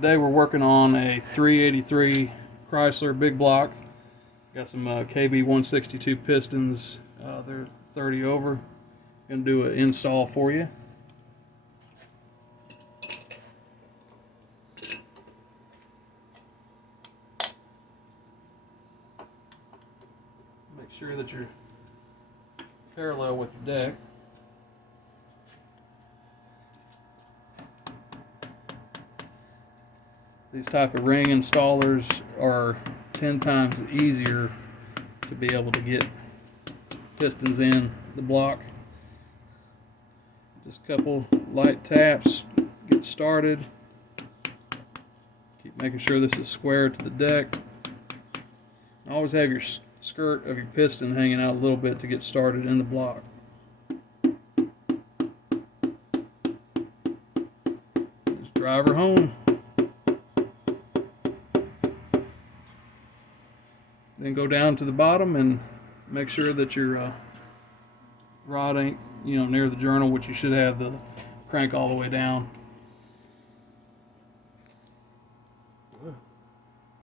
Today we're working on a 383 Chrysler Big Block. Got some KB162 pistons. They're 30 over. Gonna do an install for you. Make sure that you're parallel with your deck. These type of ring installers are 10 times easier to be able to get pistons in the block. Just a couple light taps, get started. Keep making sure this is square to the deck. Always have your skirt of your piston hanging out a little bit to get started in the block. Just drive her home. Then go down to the bottom and make sure that your rod ain't, near the journal, which you should have the crank all the way down.